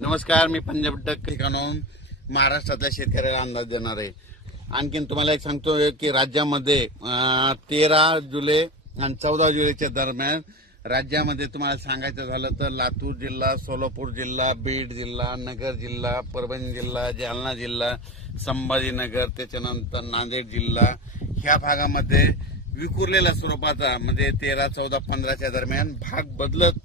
नमस्कार मी पंजाब डक ठिकाणाहून महाराष्ट्रातल्या शेतकऱ्याला अंदाज देणार आहे. आणखीन तुम्हाला एक सांगतो की राज्यामध्ये तेरा जुलै आणि चौदा जुलैच्या दरम्यान राज्यामध्ये तुम्हाला सांगायचं झालं तर लातूर जिल्हा सोलापूर जिल्हा बीड जिल्हा नगर जिल्हा परभणी जिल्हा जालना जिल्हा संभाजीनगर त्याच्यानंतर नांदेड जिल्हा ह्या भागामध्ये विखुरलेल्या स्वरूपाचा म्हणजे तेरा चौदा पंधराच्या दरम्यान भाग बदलत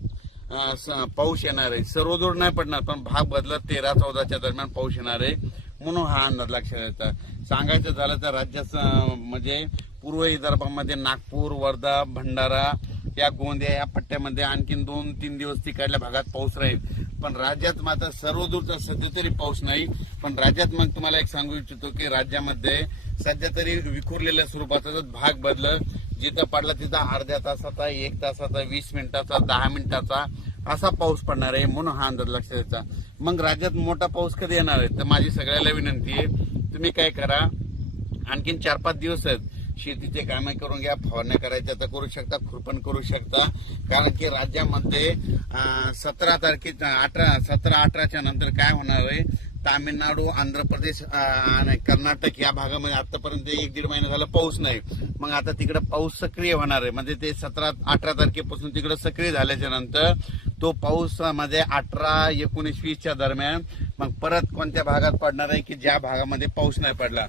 पाऊस येणार आहे. सर्वदूर नाही पडणार पण भाग बदलत तेरा चौदाच्या दरम्यान पाऊस येणार आहे. म्हणून हा अंदाज लक्षात येतात सांगायचं झालं तर राज्यात म्हणजे पूर्व विदर्भामध्ये नागपूर वर्धा भंडारा या गोंदिया या पट्ट्यामध्ये आणखीन दोन तीन दिवस तिकडल्या भागात पाऊस राहील. पण राज्यात मात्र सर्वदूरचा सध्या तरी पाऊस नाही. पण राज्यात मग तुम्हाला एक सांगू इच्छितो की राज्यामध्ये सध्या तरी विखुरलेल्या स्वरूपाचा भाग बदलत जिथं पडला तिथं अर्ध्या तासाचा एक तासाचा वीस मिनिटाचा दहा मिनिटाचा असा पाऊस पडणार आहे म्हणून हा अंदाज लक्षात द्यायचा मग राज्यात मोठा पाऊस कधी येणार आहे? तर माझी सगळ्याला विनंती आहे तुम्ही काय करा आणखीन चार पाच दिवस आहेत. शेतीचे कामे करून घ्या फवारण्या करायच्या तर करू शकता खुरपण करू शकता. कारण की राज्यामध्ये सतरा तारखेच्या अठरा सतरा अठराच्या नंतर काय होणार आहे? तामिळनाडू आंध्र प्रदेश आणि कर्नाटक या भागामध्ये आतापर्यंत एक दीड महिना झाला पाऊस नाही. मग आता तिकडे पाऊस सक्रिय होणार आहे. म्हणजे ते सतरा अठरा तारखेपासून तिकडे सक्रिय झाल्याच्यानंतर तो पाऊस म्हणजे अठरा एकोणीस वीसच्या दरम्यान मग परत कोणत्या भागात पडणार आहे की ज्या भागामध्ये पाऊस नाही पडला?